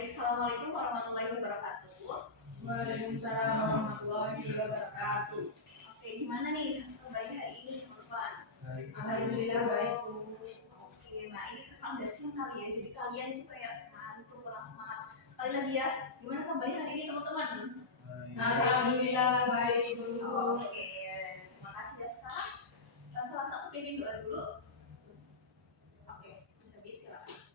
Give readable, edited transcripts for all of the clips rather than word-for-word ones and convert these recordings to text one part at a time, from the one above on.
Baik, Assalamualaikum warahmatullahi wabarakatuh. Waalaikumsalam warahmatullahi wabarakatuh. Oke, gimana nih kabar hari ini, teman-teman? Alhamdulillah baik. Oke, nah ini kan udah siang kali ya, jadi kalian itu kayak ngantuk, kurang semangat. Sekali lagi ya, gimana kabarnya hari ini, teman-teman? Alhamdulillah baik Bu. Oke, terima kasih ya. Sekarang salah satu pimpin doa dulu. Oke, bisa silakan.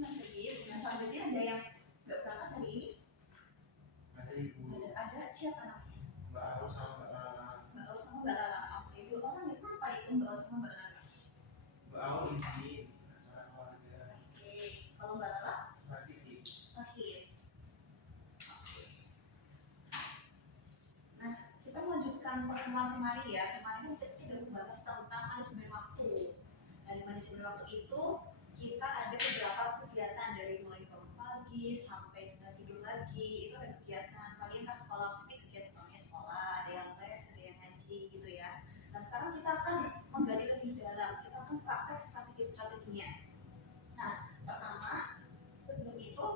Mas Habib, nah selanjutnya ada yang nggak berangkat hari ini? Ada siapa namanya? Mbak Aul sama Mbak Lala. Mbak Aul sama Mbak Lala. Oke, dua orang ya, kenapa itu Mbak Aul sama Mbak Lala? Mbak Aul izin acara keluarga. Oke, kalau Mbak Lala? Sakit. Sakit. Nah, kita melanjutkan pertemuan kemarin ya. Kemarin kita sudah membahas tentang manajemen waktu. Dan di manajemen waktu itu kita ada beberapa kegiatan dari mulai bangun pagi sampai dengan tidur lagi. Itu ada kegiatan. Kalian ke sekolah pasti kegiatannya sekolah, ada yang les, ada yang ngaji gitu ya. Nah sekarang kita akan menggali lebih dalam. Kita akan praktek strategi-strateginya. Nah pertama sebelum itu,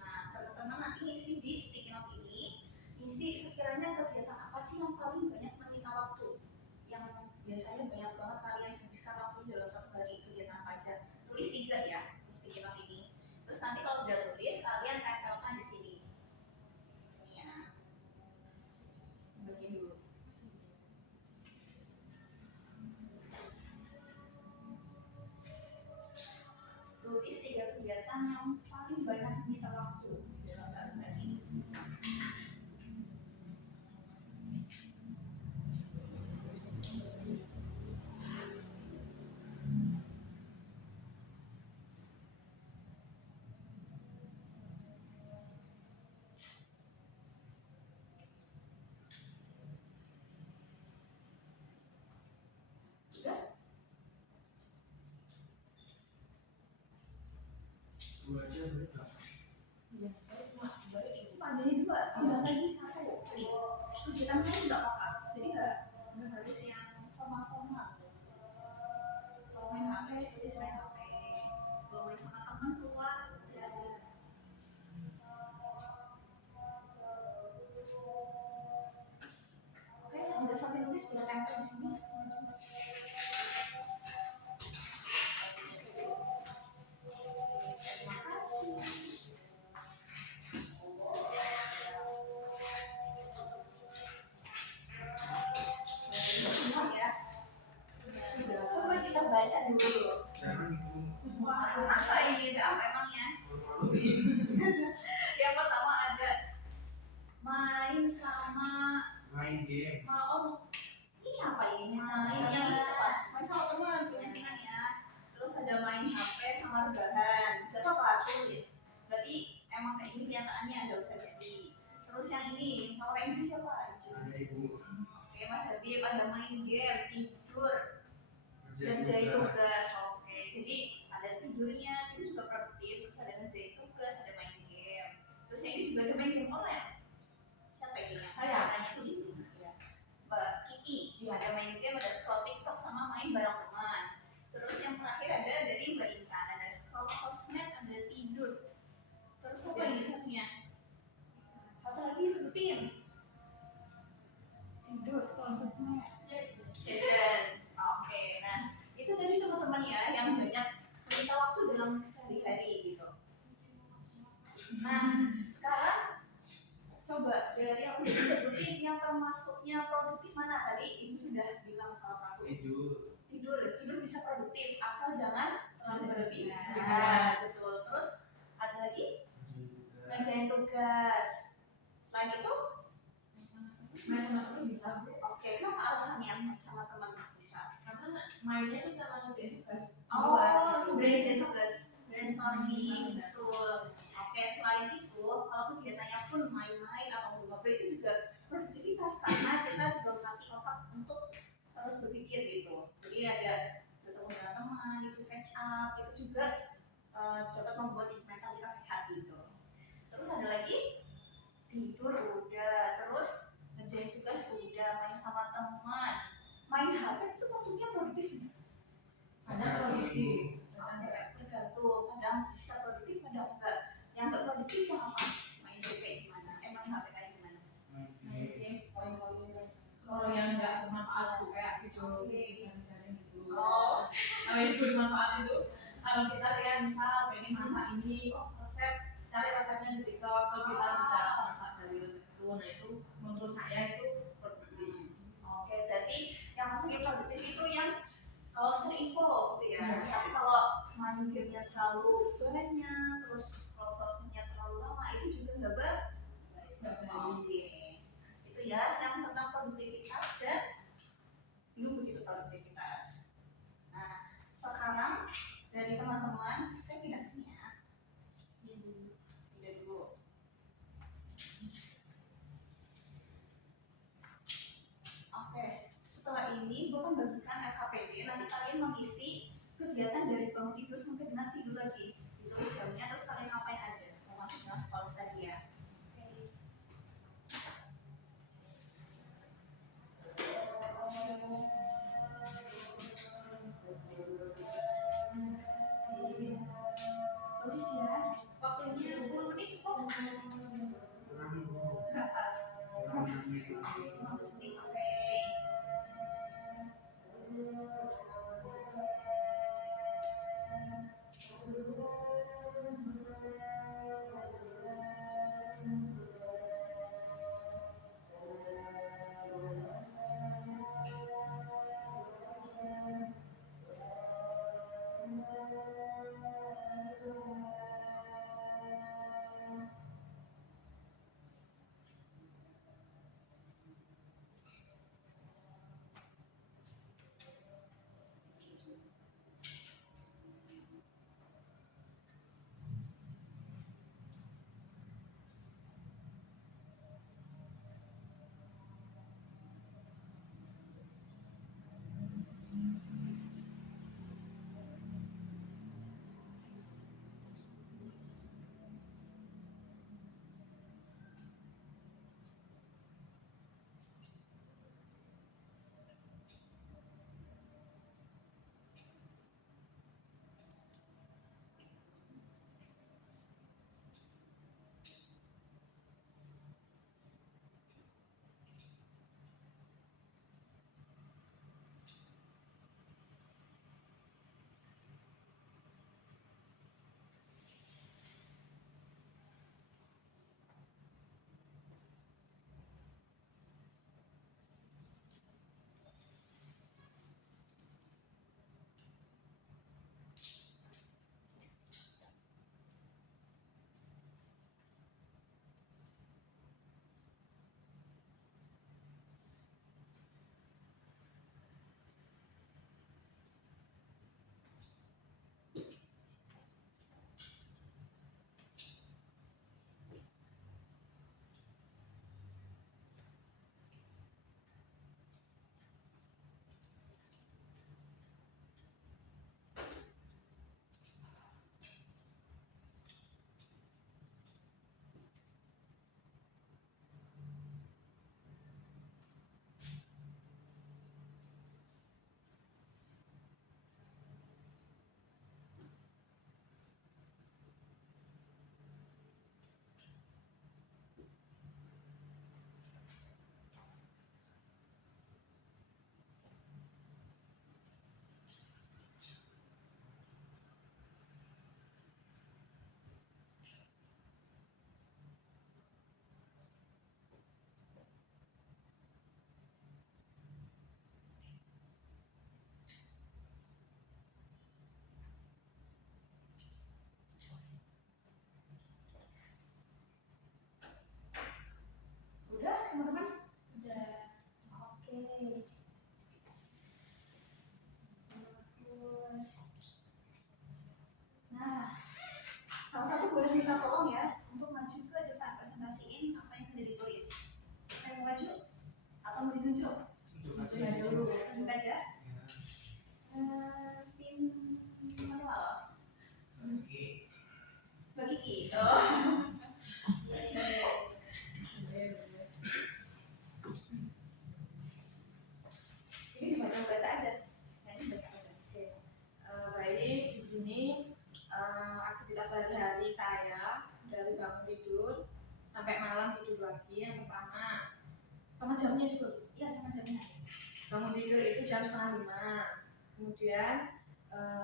nah teman-teman nanti isi di sticky note ini, isi sekiranya kegiatan apa sih yang paling banyak menyita waktu, yang biasanya banyak banget kalian habiskan waktu dalam satu hari, kegiatan apa aja. Tulis 3 ya di sticky note ini. Terus nanti kalau udah tulis kalian tempelkan di sini. Ini ya. Bagian dulu. Tulis 3 kegiatan yang paling banyak menyita waktu dalam satu hari. Dua aja berapa? Iya, cuma dari 2, tambah lagi 1. Kegiatan lain nggak apa-apa, jadi nggak harus yang formal. Kalau main HP, tulis main HP. Kalau main sama teman keluar, bisa aja. Oke, yang udah selesai nulis sudah tempel di sini. Baca dulu. Apa ini? Ada apa emangnya? Yang pertama ada main game. Ini apa ini? Main yang ini apa? Main sama teman, teman ya. Terus ada main HP sama rebahan. Gak apa tulis. Berarti emang kayak gini kenyataannya, ada usah jadi. Terus yang ini, kalau Renju siapa? Ada Ibu. Oke, Mas Habib ada main game, tidur, ngerjain tugas. Oke, jadi ada tidurnya, itu juga produktif. Terus ada ngerjain tugas, ada main game. Terus yang ini juga ada main game online. Siapa ini? Saya tanya begitu. Ya. Mbak Kiki, ada main game, ada scroll TikTok sama main bareng teman. Terus yang terakhir ada dari Mbak Intan, ada scroll sosmed, ada tidur. Terus apa ini satunya? Satu lagi sebutin. Tidur, scroll sosmed, jajan. Oke, nah itu dari teman-teman ya yang banyak menyita waktu dalam sehari-hari gitu. Nah sekarang coba dari yang udah disebutin yang termasuknya produktif mana? Tadi ibu sudah bilang salah satu. Tidur bisa produktif asal jangan terlalu berlebihan. Nah, betul. Terus ada lagi ngerjain tugas. Selain itu Main sama teman bisa. Oke, kenapa alasannya sama teman bisa? Karena mainnya itu karena ngerjain tugas. Sebenarnya tugas brainstorming, betul. Oke, selain itu, kalau kegiatannya pun main-main atau ngobrol itu juga produktivitas karena kita juga melatih otak untuk terus berpikir gitu. Jadi ada bertemu dengan teman, itu catch up, itu juga dapat membuat mental kita sehat gitu. Terus ada lagi tidur udah, terus ngerjain tugas udah, main sama teman yang bisa produktif ada enggak, yang enggak produktif yang apa, main HP gimana, main HP kayak gimana. Main games, kalau yang nggak bermanfaat tuh kayak gitu gitu. Oh, Kalau yang bermanfaat itu kalau kita lihat misal pengen masak ini, oh resep, cari resepnya di TikTok, terus kita bisa masak dari resep itu. Nah itu menurut saya itu produktif. oke, berarti yang maksudnya produktif itu yang kalau misalnya info gitu ya. Iya. Tapi kalau main gamenya terlalu banyak, terus kalau sosmednya terlalu lama itu juga nggak baik. Nggak baik. Oke, itu ya yang tentang produktivitas dan belum begitu produktivitas. Nah, sekarang dari teman-teman saya pindah ke sini ya. Pindah dulu. Oke, setelah ini gue akan bagikan LKPD. Nanti kalian mengisi kegiatan dari bangun tidur sampai dengan tidur lagi. Ditulis jamnya, terus kalian ngapain aja, termasuk dengan sekolah tadi ya. Tulis ya, waktunya 10 menit cukup. Berapa? 15 menit, oke. Udah teman-teman? Udah. Oke. Bagus. Nah, salah satu boleh minta tolong ya untuk maju ke depan presentasiin apa yang sudah ditulis. Saya mau maju atau mau ditunjuk? Tunjuk aja dulu. Tunjuk aja. Spin manual. Bagi Ki. Oh. Ini dibaca-baca aja. Nah, ini baca aja. Baik, di sini aktivitas sehari-hari saya dari bangun tidur sampai malam tidur lagi. Yang pertama, sama jamnya juga. Iya, sama jamnya. Bangun tidur itu jam 4:30. Kemudian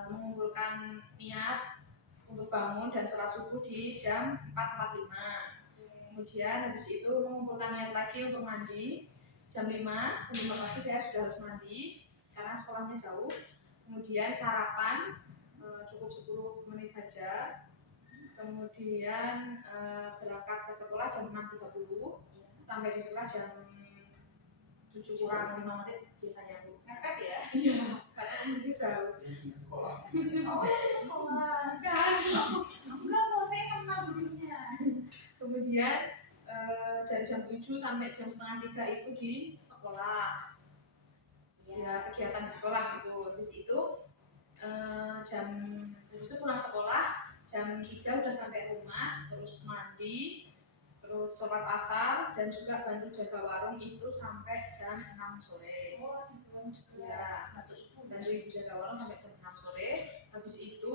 mengumpulkan niat untuk bangun dan sholat subuh di jam 4:45. Kemudian habis itu mengumpulkan niat lagi untuk mandi jam 5 pagi saya sudah harus mandi karena sekolahnya jauh. Kemudian sarapan cukup 10 menit saja. Kemudian berangkat ke sekolah jam 6:30 sampai di sekolah jam 7 kurang 5 menit biasanya Bu. Mepet ya? Iya, karena ini jauh. Di sekolah. Oh, ya sekolah. Kan. Enggak, kok saya kenal gurunya. Kemudian dari jam 7 sampai jam setengah 3 itu di sekolah. Ya, kegiatan di sekolah gitu. Habis itu terus itu pulang sekolah jam 3 udah sampai rumah, terus mandi, terus sholat asar dan juga bantu jaga warung itu sampai jam 6 sore. Oh, juga Ya, bantu ibu jaga warung sampai jam 6 sore. Habis itu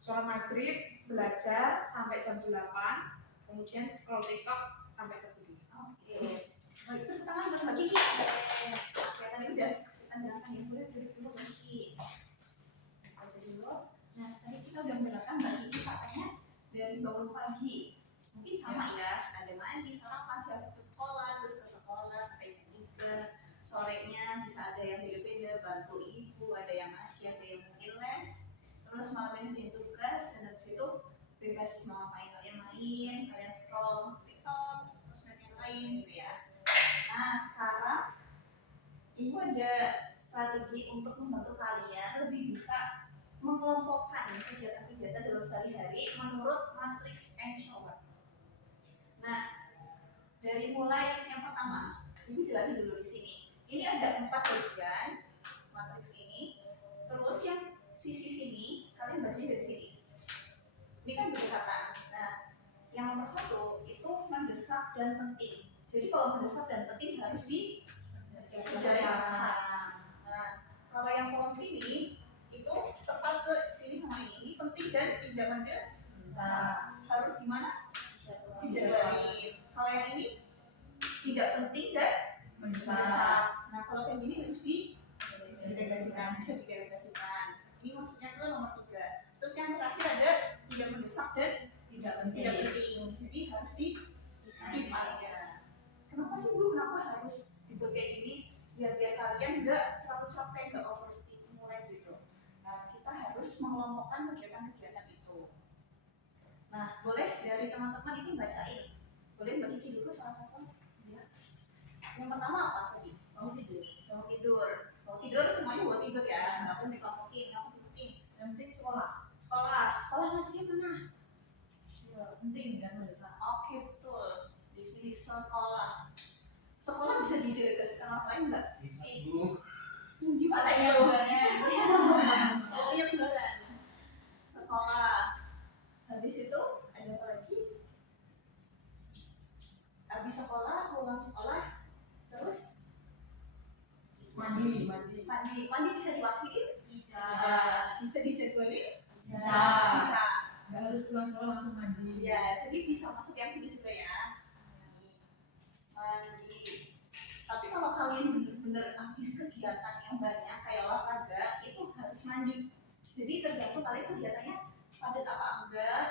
sholat maghrib, belajar sampai jam 8, kemudian scroll TikTok sampai tertidur. Oke. Baik, itu tangan Mbak Kiki. Kelihatan udah kita dengarkan ya, boleh duduk dulu Mbak Kiki. Baca dulu. Nah, tadi kita udah mendengarkan Mbak Kiki katanya dari bangun pagi. Mungkin sama ya, ada mandi, sarapan, siap ke sekolah, terus ke sekolah sampai jam 3. Sorenya bisa ada yang beda-beda, bantu ibu, ada yang ngaji, ada yang mungkin les. Terus malamnya ngerjain tugas, dan habis itu bebas mau ngapain, kalian main, kalian scroll TikTok, sosmed yang lain gitu ya. Nah, sekarang ibu ada strategi untuk membantu kalian lebih bisa mengelompokkan kegiatan-kegiatan dalam sehari-hari menurut matriks Eisenhower. Nah, dari mulai yang pertama, ibu jelasin dulu di sini. Ini ada 4 bagian matriks ini. Terus yang sisi sini, kalian baca dari sini. Ini kan berdekatan. Nah, yang nomor 1 itu mendesak dan penting. Jadi kalau mendesak dan penting harus dikerjakan sekarang. Nah, kalau yang kolom sini itu tepat ke sini sama ini penting dan tidak mendesak. Harus gimana? Dijadwalin. Kalau yang ini tidak penting dan mendesak. Nah, kalau kayak gini harus didelegasikan, bisa didelegasikan. Ini maksudnya ke nomor 3. Terus yang terakhir ada tidak mendesak dan tidak penting. Jadi harus di skip aja. Kenapa sih Bu? Kenapa harus dibuat kayak gini? Ya biar kalian nggak terlalu capek, nggak overstimulate gitu. Nah, kita harus mengelompokkan kegiatan-kegiatan itu. Nah, boleh dari teman-teman itu bacain. Boleh Mbak Kiki dulu salah satu. Ya. Yang pertama apa tadi? Bangun tidur. Bangun tidur. Bangun tidur semuanya bangun tidur ya. Nggak perlu dikelompokin, nggak perlu dibikin. Yang penting sekolah. Sekolah maksudnya mana? Ya, penting dan mendesak. Oke, betul. Di sini sekolah. Sekolah bisa didelegasikan orang lain nggak? Bisa dulu. Gimana ya? Oh, yang lebaran. Sekolah. Habis itu ada apa lagi? Habis sekolah, pulang sekolah, terus Mandi. mandi bisa diwakilin? Bisa dijadwalin? Bisa. Nggak harus pulang sekolah langsung mandi. Ya, jadi bisa masuk yang sini juga ya. Mandi. Tapi kalau kalian bener-bener habis kegiatan yang banyak kayak olahraga, itu harus mandi. Jadi tergantung kalian kegiatannya padat apa enggak.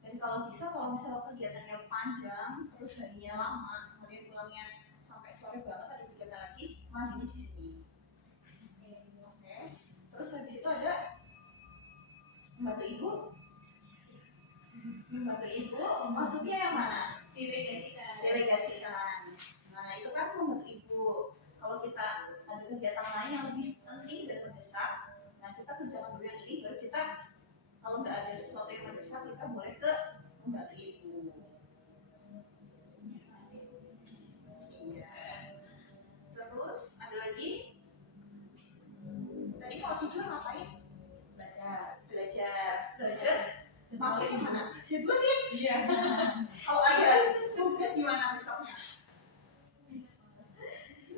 Dan kalau misalnya kegiatannya panjang, terus harinya lama, kemudian pulangnya sampai sore banget ada kegiatan lagi, mandinya di sini. Oke. Terus habis itu ada membantu ibu. Maksudnya yang mana? Delegasikan. Nah, itu kan membantu ibu. Kalau kita ada kegiatan lain yang lebih penting dan mendesak, nah kita kerjakan dulu yang ini, baru kita kalau nggak ada sesuatu yang mendesak, kita boleh ke membantu ibu. Iya. Terus ada lagi. Tadi kalau tidur ngapain? Belajar. Maksudnya mana? Jadwalin. Iya. Kalau ada tugas gimana besoknya?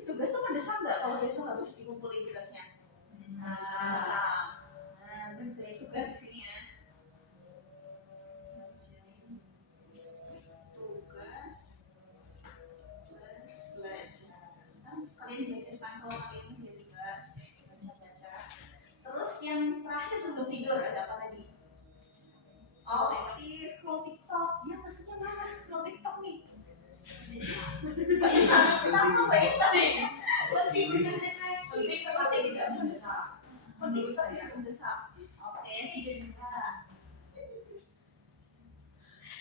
Tugas tuh mendesak nggak? Kalau besok harus dikumpulin tugasnya? Mendesak. Nah, menjadi tugas di sini ya. Bisa. Kenapa ya? Penting. Penting. Penting Penting tidak mendesak. Penting Menurut tapi saya. tidak mendesak. Oke, bisa.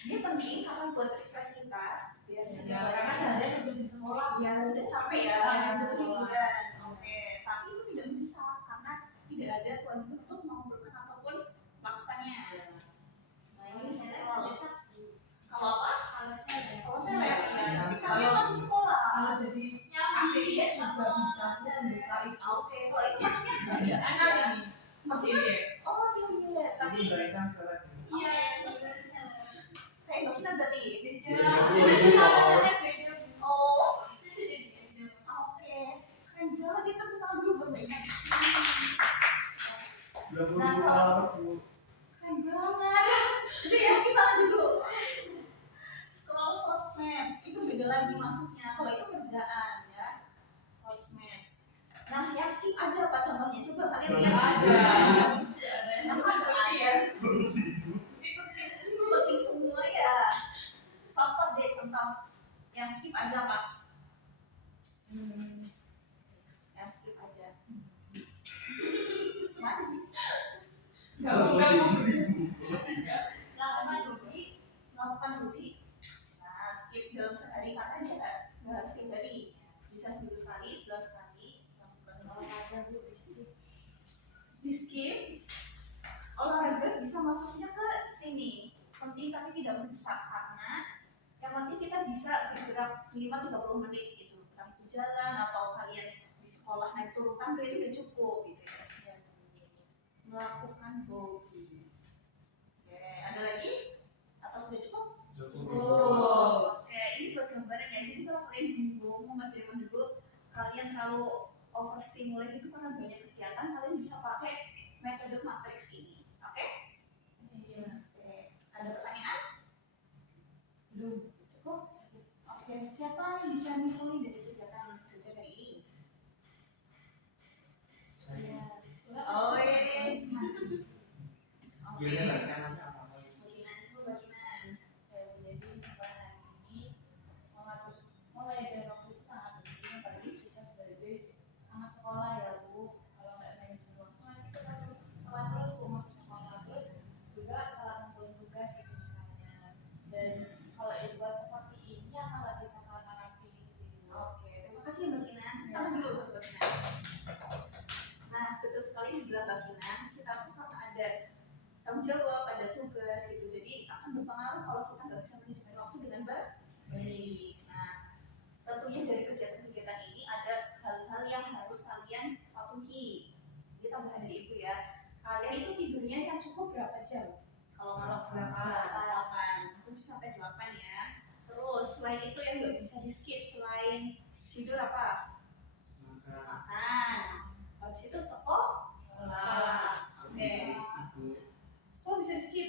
Ini penting karena buat refresh kita biar Ya, karena seharian udah di sekolah. ya sudah capek ya, Iya, butuh sekolah. hiburan. Oke, tapi itu tidak mendesak karena tidak ada kewajiban untuk mengumpulkan ataupun melakukannya. Nah, ini scroll. Kalau apa? Kalau saya ya, tapi kalian masih sekolah. Kalau jadi AVI juga bisa tuh mendesak itu. Oke, kalau itu maksudnya kerjaan Kan ya. ini. Maksudnya. Oh, iya, tapi Ini kaitan salah. kayak Mbak Kina berarti. Iya. Oh, oke. Keren banget itu kita dulu buat Mbak Kina. 22 hours Bu. Keren banget. Jadi ya kita lanjut dulu. Scroll sosmed itu beda lagi masuknya. Kalau itu kerjaan ya, sosmed. Nah, ya skip aja apa contohnya? Coba kalian lihat Ada. Masa ada? Itu penting semua ya. Contoh deh, contoh. Yang skip aja apa? Yang skip aja. Mandi. Melakukan hobi bisa skip dalam sehari karena dia nggak harus setiap hari, bisa seminggu sekali, sebulan sekali lakukan olahraga. Di skip olahraga bisa masuknya ke sini, penting tapi tidak mendesak karena yang penting kita bisa bergerak minimal 30 menit gitu, entah itu jalan atau kalian di sekolah naik turun tangga itu udah cukup gitu ya. Melakukan hobi. Oke, ada lagi? Atau sudah cukup? Cukup. Oke, ini buat gambaran ya. Jadi kalau kalian bingung mau ngerjain dulu, kalian terlalu overstimulate itu karena banyak kegiatan, kalian bisa pakai metode matriks ini. Oke? Iya. Oke. Ada pertanyaan? Belum. Cukup? Oke, siapa yang bisa memulai dari kegiatan kerja hari ini? Saya. Oh iya. Oke. Giliran latihan aja apa? Bagian coba bagian. Jadi sekarang ini mengajari waktu itu sangat penting bagi kita sebagai anak sekolah ya Bu. Kalau nggak manajemen waktu nanti kita telat terus Bu masuk sekolah, terus juga telat ngumpulin tugas gitu misalnya. Dan kalau dibuat seperti ini akan lebih takaran rapi gitu sih Bu. Oke, terima kasih Mbak Kina. Tahan dulu buat Mbak Kina. Nah, betul sekali dibilang Mbak Kina, kita tuh karena ada tanggung jawab, ada tugas gitu, jadi akan berpengaruh kalau kita nggak bisa manajemen waktu dengan baik. Nah, tentunya dari kegiatan-kegiatan ini ada hal-hal yang harus kalian patuhi. Jadi tambahan dari Ibu ya, kalian itu tidurnya yang cukup berapa jam? Kalau malam 8, 7 sampai 8 ya. Terus selain itu yang nggak bisa di skip selain tidur apa? Makan. Habis itu sekolah. Oke. Sekolah bisa di skip.